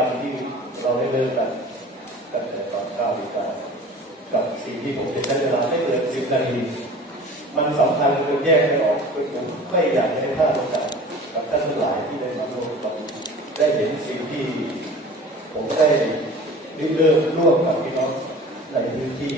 รมที่เราได้เริ่มกันตั้งแต่ตอนเก้านาฬิกากับสิ่งที่ผมจะใช้เวลาไม่เกินสิบนาที มันสำคัญคือแยกไม่ออกคือผมไม่อยากให้พลาดโอกาสกับท่านทั้งหลายที่ได้มาร่วมกันได้เห็นสิ่งที่ผมได้ริเริ่มร่วมกับพี่น้องในพื้นที่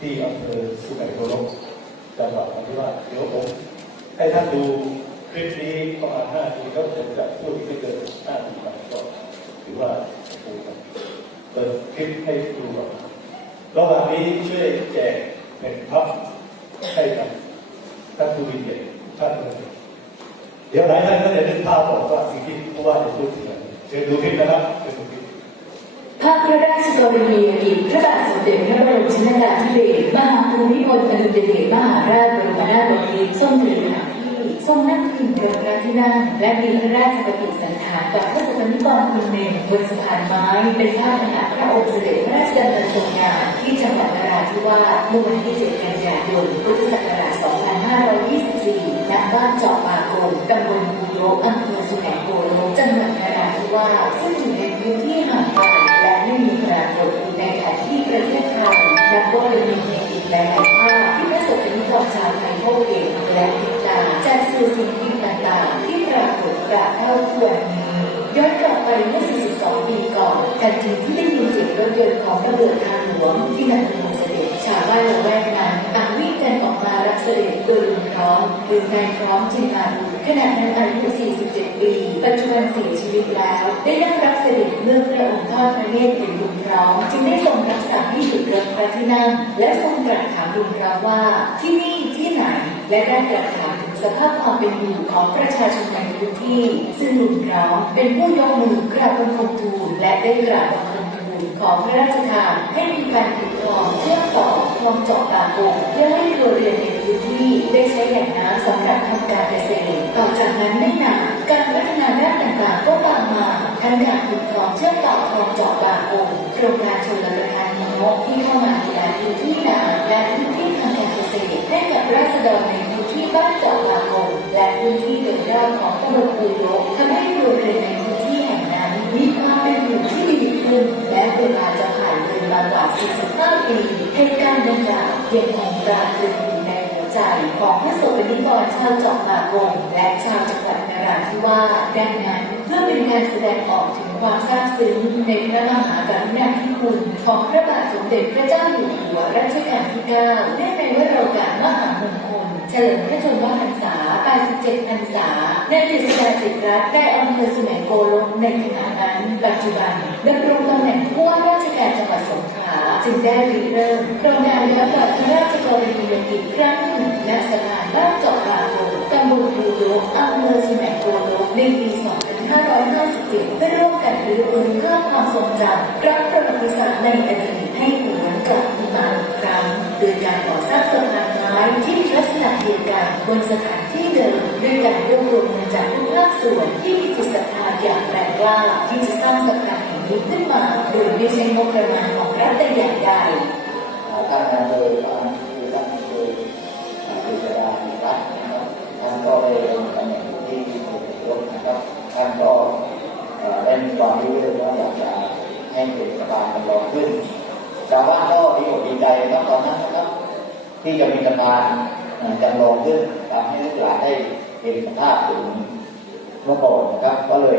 ที่อำเภอสุไหงโกลกจังหวัดนราธิวาสเดี๋ยวผมให้ท่านดูคลิปนี้ประมาณห้าทีก็ผมจะพูดไม่เกินห้าทีไปก็ถือว่าผมเปิดคลิปให้ดูก่อน ระหว่างนี้ช่วยแจกเป็นพับให้กับท่านผู้มีเกียรติทุกท่านเลยเดี๋ยวหลายท่านก็จะนึกภาพออกว่าสิ่งที่ผู้ว่าจะพูดถึงเชิญดูคลิปนะครับเชิญดูคลิปภาพพระราชกรณียกิจพระบาทสมเด็จพระบรมชนกาธิเบศรมหาภูมิพลอดุลยเดชมหาราชบรมนาถบพิตรทรงเดินทาง ทรงนั่งพิมพ์พระที่นั่งและมีพระราชปฏิสันถานกับพระสกนิกรคนหนึ่งบนสะพานไม้เป็นภาพขณะพระองค์เสด็จพระราชดำเนินทรงงานที่จังหวัดนราธิวาสเมื่อวันที่ 7 กันยายนพุทธศักราช 2524ณบ้านเจาะปากโกงตำบลภูโยอำเภอสุไหงโกลกจังหวัดนราธิวาสซึ่งอยู่ในพื้นที่ห่างไกลและไม่มีปรากฏอยู่ในแผนที่ประเทศไทยนับว่าเป็นหนึ่งในอีกหลายภาพที่พระสงฆ์นิกรชาวไทยพบเห็นและ จากสื่อสิ่งพิมพ์ต่างๆ ที่ปรากฏกราบเท่าทุกวันนี้ย้อนกลับไปเมื่อ 42 ปีก่อนทันทีที่ได้ยินเสียงรถยนต์ของตำรวจทางหลวงที่นำขบวนเสด็จชาวบ้านละแวกนั้นต่างวิ่งกันออกมารับเสด็จโดยลุงพร้อมหรือนายพร้อมจินนาบุขณะนั้นอายุ 47 ปี ปัจจุบันเสียชีวิตแล้ว ได้นั่งรับเสด็จเมื่อพระองค์ทอดพระเนตรเห็นลุงพร้อม จึงได้ทรงรักษาให้หยุดรถพระที่นั่งและทรงตรัสถามลุงพร้อมว่าที่นี่ที่ไหนและได้ตรัสถาม สภาพความเป็นอยู่ของประชาชนในพื้นที่ ซึ่งลุงพร้อมเป็นผู้ยกมือกราบบังคมทูลและได้กราบบังคมทูลขอพระราชทานให้มีการขุดคลองเชื่อมต่อคลองเจาะตากเพื่อให้ครัวเรือนในพื้นที่ได้ใช้แหล่งน้ำสำหรับทำการเกษตรต่อจากนั้นไม่นานการพัฒนาด้านต่างๆก็ตามมาทั้งการขุดคลองเชื่อมต่อคลองเจาะตากงโครงการชลประทานมนกที่เข้ามาดูแลพื้นที่นาและพื้นที่ทางการเกษตรให้กับราษฎรในพื้น บ้านเจาะตากงและพื้นที่โดยรอบของตำบลปูโยกทำให้ครัวเรือนในพื้นที่แห่งนั้น มีความเป็นอยู่ที่ดีขึ้น และเวลาจะผ่านเลยมากว่า 45 ปีเหตุการณ์ดังกล่าวยังคงตราตรึงอยู่ในหัวใจของพระสงฆ์นิกรชาวเจาะมากงและชาวจังหวัดนราธิวาสดังนั้นเพื่อเป็นการแสดงออกถึงความซาบซึ้งในพระมหากรุณาธิคุณของพระบาทสมเด็จพระเจ้าอยู่หัวรัชกาลที่9เนื่องในวโรกาสมหามงคล เฉลิมพระชนมพรรษา 87 พรรษาในเทศกาลจิตรัตน์ได้อำเภอสุไหงโกลกในขณะนั้น ปัจจุบันดำรงตำแหน่งผู้ว่าราชการจังหวัดสงขลาจึงได้ริเริ่มโครงการรับบัตรพระราชกรณียกิจครั้งหนึ่งณสถานบ้านจาะบาโกตำบลปูโยกอำเภอสุไหงโกลกในปี 2557เพื่อร่วมกันรื้อฟื้นภาพความทรงจำครั้งประวัติศาสตร์ในอดีตานที่มีลักษณะเดียวกันบนสถานที่เดิมด้วยการรวบรวมเงินจากทุกภาคส่วนที่มีจิตศรัทธาอย่างแรงกล้าที่จะสร้างสะพานแห่งนี้ขึ้นมาโดยไม่ใช่งบประมาณของรัฐแต่อย่างใดท่านนายอำเภอตอนคือท่านนายอำเภอปริศดาธิรัตน์นะครับท่านก็ได้ลงตำแหน่งที่รถนะครับท่านก็เอ่อได้มีความรู้เรื่องว่าอยากจะให้เป็นสถานจำลองขึ้นชาวบ้านก็ดีอกดีใจนะครับตอนนั้น ที่จะมีสะพานจำลองขึ้นทำให้ลูกหลานได้เห็นภาพถึงเมื่อก่อนนะครับ ก็เลย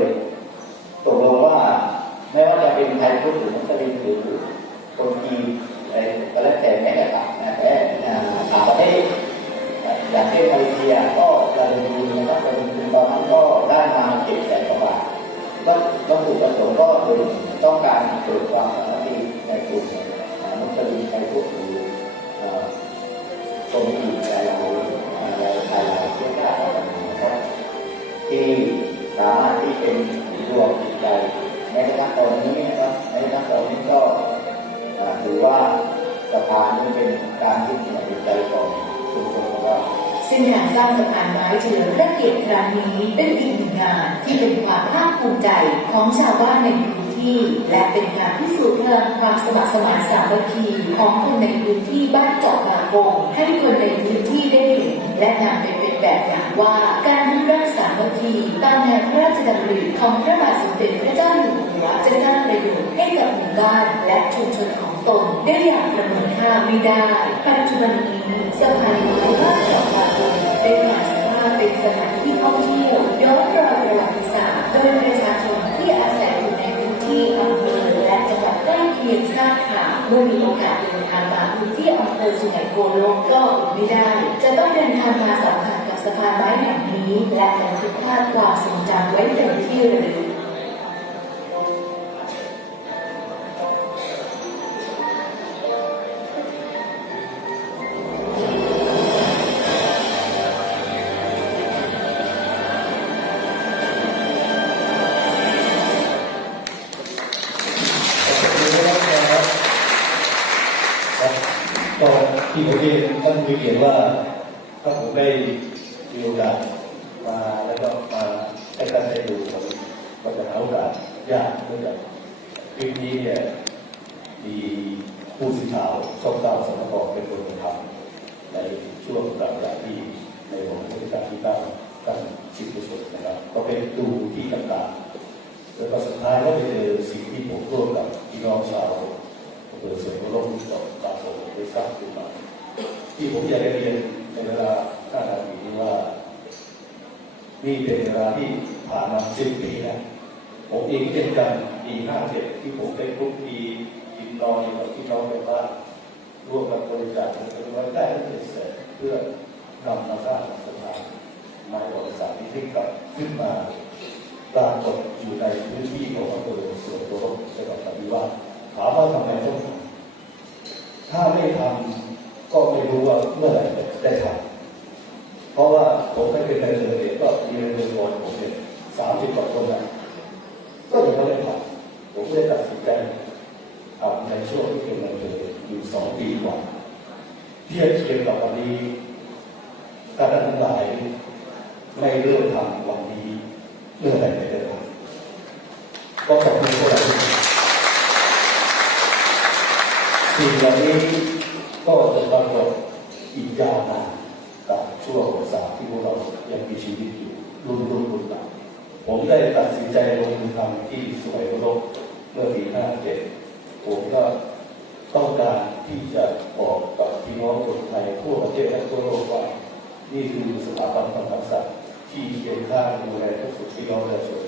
ซึ่งการสร้างสะพานไม้เฉลิมพระเกียรติครั้งนี้เป็นอีกหนึ่งงานที่เป็นความภาคภูมิใจของชาวบ้านในพื้นที่ และเป็นการพิสูจน์พลังความสมัครสมานสามัคคีของคนในพื้นที่บ้านเจาะบางบงให้คนในพื้นที่ได้เห็นและนำไปเป็นแบบอย่างว่าการรักษามมัคคีตามแนวพระราชดำริของพระบาทสมเด็จพระเจ้าอยู่หัวจะสร้างประโยชน์ให้กับหมู่บ้านและชุมชนของ ตนได้อย่างประเมินค่าไม่ได้ ปัจจุบันนี้สะพานไม้บ้านจอกบาตูได้ผ่านสภาพเป็นสถานที่ท่องเที่ยวย้อนรอยประวัติศาสตร์โดยประชาชนที่อาศัยอยู่ในพื้นที่อำเภอและจังหวัดใกล้เคียงทราบข่าวเมื่อมีโอกาสเดินทางมาพื้นที่อำเภอสุไหงโกลกก็อดไม่ได้ จะต้องเดินทางมาสัมผัสกับสะพานไม้แห่งนี้ และบันทึกภาพความทรงจำไว้เป็นที่ระลึก เขียนว่าถ้าผมได้มีโอกาสมาแล้วก็มาให้ท่านได้ดูผมก็จะหาโอกาสยากเนื่องจากคลิปนี้เนี่ยมีผู้สื่อข่าวช่องเก้าสมกข่าวเป็นคนทำในช่วงหลังจากที่ในหลวงรัชกาลที่เก้าตั้งสิบประชนนะครับ ก็เป็นดูที่ต่างๆแล้วก็สุดท้ายก็ไปเจอสิ่งที่ผมร่วมกับพี่น้องชาวอำเภอเสริมโลกต่อตามผมได้สร้างขึ้นมา ที่ผมอยากจะเรียนในเวลาห้านาทีนี้ว่า นี่เป็นเวลาที่ผ่านมาสิบปีแล้วผมเองเช่นกันปีห้าเจ็ดที่ผมเป็นทุกปีกินนอนอยู่กับพี่น้องในบ้านร่วมกับบริจาคเงินจำนวนได้ไม่แสนเพื่อนำมาสร้างสถานไม้บริษัทที่ขึ้นกับขึ้นมาปรากฏอยู่ในพื้นที่ของอำเภอสวนโตรจังหวัดปฏิวัติถามว่าทำไมต้องถ้าไม่ทำ ก็ไม่รู้ว่าเมื่อไหร่จะได้ทำเพราะว่าผมไม่เป็นนายเรือเองก็มีนายเรือบอลผมเนี่ยสามสิบกว่าคนนะก็ยังไม่ได้ทำผมเลยตัดสินใจทำในช่วงที่เป็นนายเรืออยู่สองปีกว่าเทียบเทียงกับวันนี้การทั้งหลายไม่เริ่มทำวันนี้เรื่องอะไรไม่ได้ทำก็ขอบคุณพวกเรานสิ่งเหล่านี้ ก็จะปรากฏอีกยาวนานกับช่วงสาที่พวกเรายังมีชีวิตอยู่รุ่นรุ่นรุ่นหลังผมได้ตัดสินใจลงมือทำที่สวยรบเมื่อปีห้าเจ็ดผมก็ต้องการที่จะบอกกับพี่น้องคนไทยทั่วประเทศและทั่วโลกว่านี่คือสถาบันพระมหากษัตริย์ที่เคียงข้างดูแลทุกสุขที่น้องประชาชน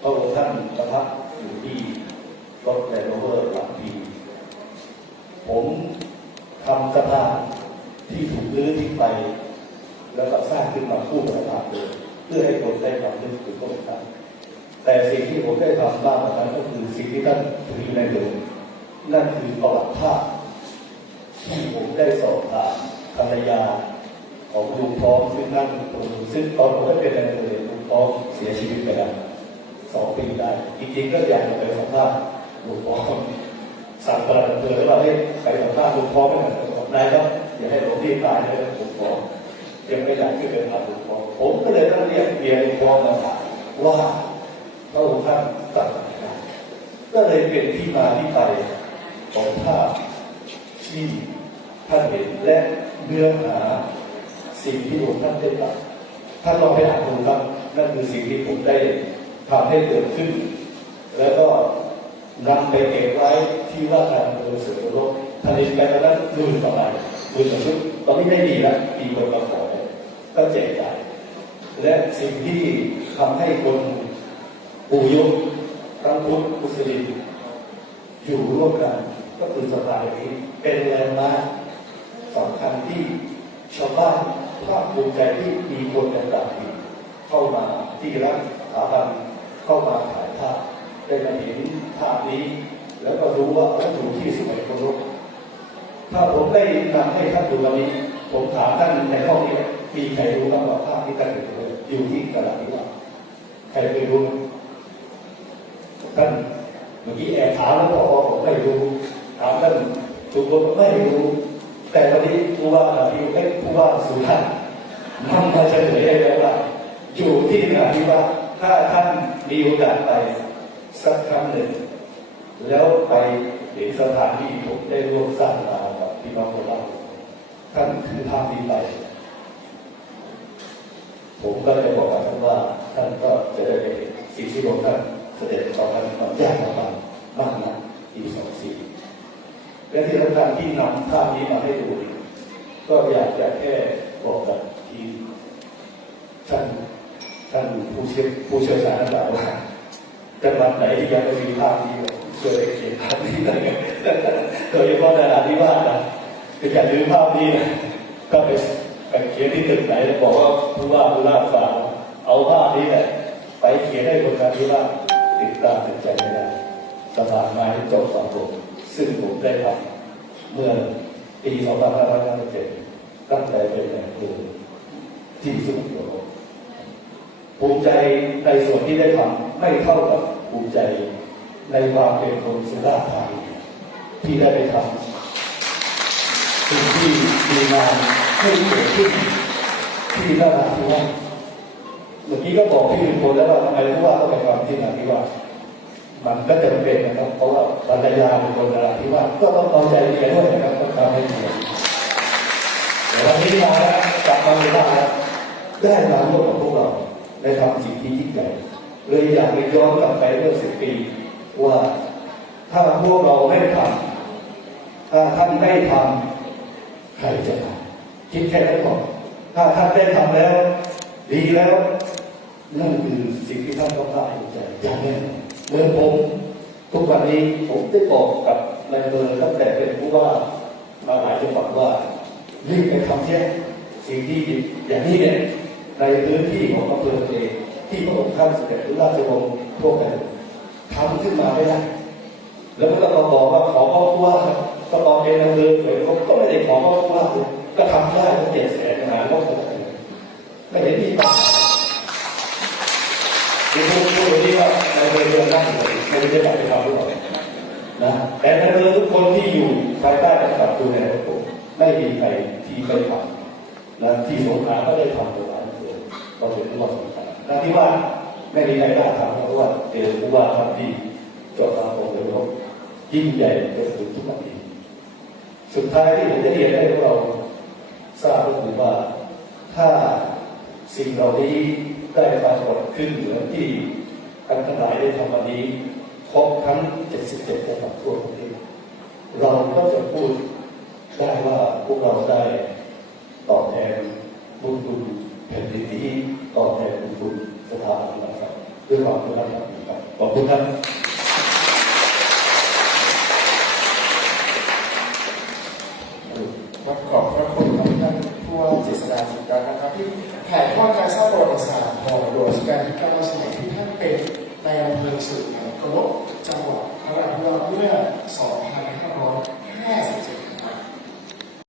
พระองค์ท่านประทับอยู่ที่รถแลนด์โรเวอร์หลังพีผม ทำสะพานที่ถูกรื้อทิ้งไป แล้วก็สร้างขึ้นมาคู่กับสะพานเลยเพื่อให้คนได้ความนึกถึงพระองค์ท่านแต่สิ่งที่ผมได้ทำบ้างนั้นก็คือสิ่งที่ท่านถืออยู่ในเดิมนั่นคือประวัติภาพที่ผมได้สอบถามภรรยาของลุงพร้อมซึ่งนั่งตรงซึ่งตอนผมได้เป็นนายเภอลุงพร้อมเสียชีวิตไปแล้วสองปีได้จริงๆก็อยากไปสัมภาษณ์ลุงพร้อม สั่งประหลัดอำเภอแล้วว่าให้ไปสัมภาษณ์ลุงพร้อมไม่ได้บอกนายครับอย่าให้หลวงพี่ตายเลยลุงพร้อมยังไม่อยากที่จะถามลุงพร้อมผมก็เลยต้องเรียกเมียลุงพร้อมมาถามว่าพระองค์ท่านตัดก็เลยเป็นที่มาที่ไปของภาพที่ท่านเห็นและเนื้อหาสิ่งที่ผมท่านได้ตัดท่านลองไปอ่านดูครับนั่นคือสิ่งที่ผมได้ทำให้เกิดขึ้น แล้วก็ นำไปเก็บไว้ที่ว่าการอำเภอเสือโลกผลิตกันตอนนั้นหมื่นกว่าใบหมื่นกว่าชุดตอนนี้ไม่มีแล้วมีคนมาขอยก็แจกจ่ายและสิ่งที่ทำให้คนปูยุทั้งพุทธมุสลิมอยู่ร่วมกัน ก็คือสภาแห่งนี้เป็นแรงมาสำคัญที่ชาวบ้านภาคภูมิใจที่มีคนต่างๆเข้ามาที่รักสถาบันเข้ามาถ่ายภาพ ได้มาเห็นภาพนี้ แล้วก็รู้ว่าท่านอยู่ที่สมัยโครบถ้าผมได้นำให้ท่านดูวันนี้ ผมถามท่านในห้องนี้มีใครรู้บ้างว่าภาพที่ท่านเห็นอยู่ที่กระดนี้ว่าใครไปรู้ท่านเมื่อกี้แอบถามแล้วบอกว่าผมไม่รู้ถามท่านทุกคนไม่รู้ แต่วันนี้ผู้ว่าที่ให้ผู้ว่าสุพรรณนำมาเฉลยให้แล้วว่าอยู่ที่ไหนว่าถ้าท่านมีโอกาสไป สักครั้งหนึ่ง แล้วไปเห็นสถานที่ผมได้ร่วมสร้างมากับพี่น้องคนเราท่านถือภาพนี้ไป ผมก็เลยบอกกับท่านว่าที่หลวงท่านเสด็จต่อกันต่อยากลำบากมากนะปีสองสี่และที่สำคัญที่นำภาพนี้มาให้ดู ก็อยากจะแค่บอกกับทีท่านท่านผู้เชี่ยวผู้เชี่ยวชาญทั้งหลายว่า จังหวัดไหนที่ยังไม่มีภาพนี้ช่วยเขียนภาพนี้หน่อยโดยเฉพาะในราธิวาสนะคืออย่าลืมภาพนี้นะก็ไปไปเขียนที่ตึกไหนแล้วบอกว่าผู้ว่าผู้ราชฝากเอาภาพนี้แหละไปเขียนให้คนราธิวาติดตามติดใจไม่ได้สถานไม้จบสังคมซึ่งผมได้ทำเมื่อปี2557ตั้งแต่เป็นนายอำเภอที่สุดโลกภูมิใจในส่วนที่ได้ทำ ไม่เท่ากับภูมิใจในความเป็นคนสุราษฎร์ธานีที่ได้ไปทำสิ่งที่ดีงามให้เกิดขึ้นที่นราธิวาสเมื่อกี้ก็บอกพี่ลุงพลแล้วว่าทำไมผู้ว่าต้องไปทำที่นราธิวามันก็จะเป็นนะครับเพราะว่าภรรยาเป็นคนนราธิวาก็ต้องเอาใจเมียด้วยนะครับต้องทำให้ดีแต่วันนี้มาแล้วกลับมาไม่ได้แล้วได้มาร่วมกับพวกเราได้ทำสิ่งที่ยิ่งใหญ่ เลยอยากไปย้อนกลับไปเมื่อสิบปีว่าถ้าพวกเราไม่ทำถ้าท่านไม่ทำใครจะทำคิดแค่นั้นก่อนถ้าท่านได้ทำแล้ว ดีแล้ว นั่นคือสิ่งที่ท่านต้องภาคภูมิใจอย่างแน่นอนเหมือนผมทุกวันนี้ผมได้บอกกับนายอำเภอตั้งแต่เป็นผู้ว่ามาหลายจังหวัดว่ารีบไปทำเช่สิ่งที่อย่างนี้เนี่ยในพื้นที่ของอำเภอเอง ที่พระองค์ท่านเสด็จหรือราชวงศ์พวกนั้นทำขึ้นมาไม่ได้แล้วก็ต้องบอกว่าขอพ่อผู้ว่าครับก็ตอนเป็นอำเภอเผยก็ไม่ได้ขอพ่อผู้ว่าเลยก็ทำได้ตั้งเจ็ดแสนขนาดก็ไม่เห็นมีปัญหาที่พูดพูดที่ว่าในเรื่อนนั่งอยู่ไม่ได้ไปทำหรือเปล่านะแต่ในอำเภอทุกคนที่อยู่ภายใต้การจับดูแลของผมไม่มีใครที่ไม่ทำและที่สงขลาก็ได้ทำตัวนั้นเลยก็เป็นที่ว่าสงขลาและที่ว่าไม่มีใครกล้าทำเพราะว่าเจอผู้ว่าทำที่จบมาผมเลยว่ายิ่งใหญ่จนถึงทุกวันนี้สุดท้ายที่ผมจะเรียนให้พวกเราทราบก็คือว่าถ้าสิ่งเหล่านี้ได้ปรากฏขึ้นเหมือนที่ท่านทั้งหลายได้ทำวันนี้ครบทั้ง 77จังหวัดทั่วประเทศเราก็จะพูดได้ว่าพวกเราได้ตอบแทนบุญคุณแผ่นดินนี้ตอบแทนบุญคุณ นะค